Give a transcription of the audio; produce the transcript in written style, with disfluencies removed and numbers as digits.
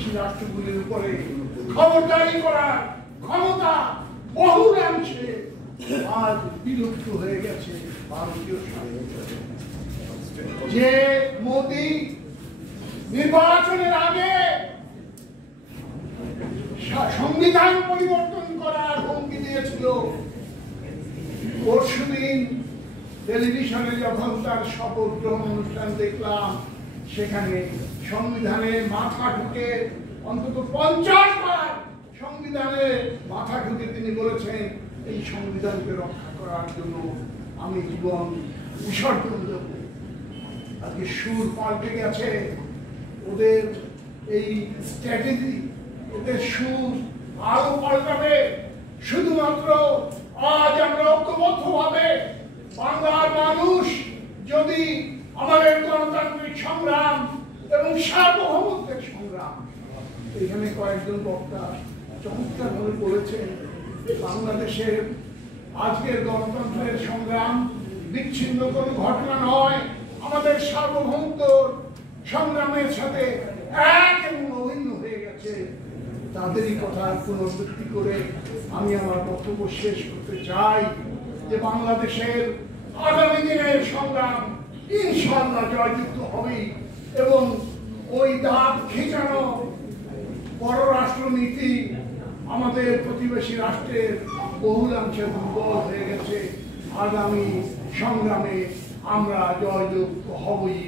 প্রতিবেশী রাষ্ট্রগুলির উপরে খবরদারি করার ক্ষমতা বহুলাংশে আজ বিলুপ্ত হয়ে গেছে ভারতীয় সংবিধানে। যে মোদি নির্বাচনের আগে সংবিধান পরিবর্তন করার হুমকি দিয়েছিল, পরশুদিন টেলিভিশনে যখন তার শপথ গ্রহণ অনুষ্ঠান দেখলাম, সেখানে সংবিধানে মাথা ঢুকে অন্তত 50 বার সংবিধানে মাথা ঢুকে তিনি বলেছেন, এই সংবিধানকে রক্ষা করার জন্য আমি জীবন বিসর্জন দেব। আজকে সুর পাল্টে গেছে, ওদের এই স্ট্র্যাটেজি, ওদের সুর আরো পাল্টাবে। শুধুমাত্র আজ আমরা ঐক্যবদ্ধভাবে বাংলার মানুষ যদি আমাদের গণতান্ত্রিক সংগ্রাম এবং সার্বভৌমত্বের সংগ্রাম, এখানে কয়েকজন বক্তা চমৎকার ভাবে বলেছেন, বাংলাদেশের আজকের গণতন্ত্রের সংগ্রাম বিচ্ছিন্ন কোনো ঘটনা নয়, আমাদের সার্বভৌমত্ব সংগ্রামের সাথে এক এবং অভিন্ন হয়ে গেছে। তাদেরই কথার পুনরাবৃত্তি করে আমি আমার বক্তব্য শেষ করতে চাই যে বাংলাদেশের আগামী দিনের সংগ্রাম ইনশাআল্লাহ জয়যুক্ত হবে এবং ওই দাঁত খেঁচানো পররাষ্ট্রনীতি আমাদের প্রতিবেশী রাষ্ট্রের বহুলাংশে দুর্বল হয়ে গেছে। আগামী সংগ্রামে আমরা জয়যুক্ত হবই।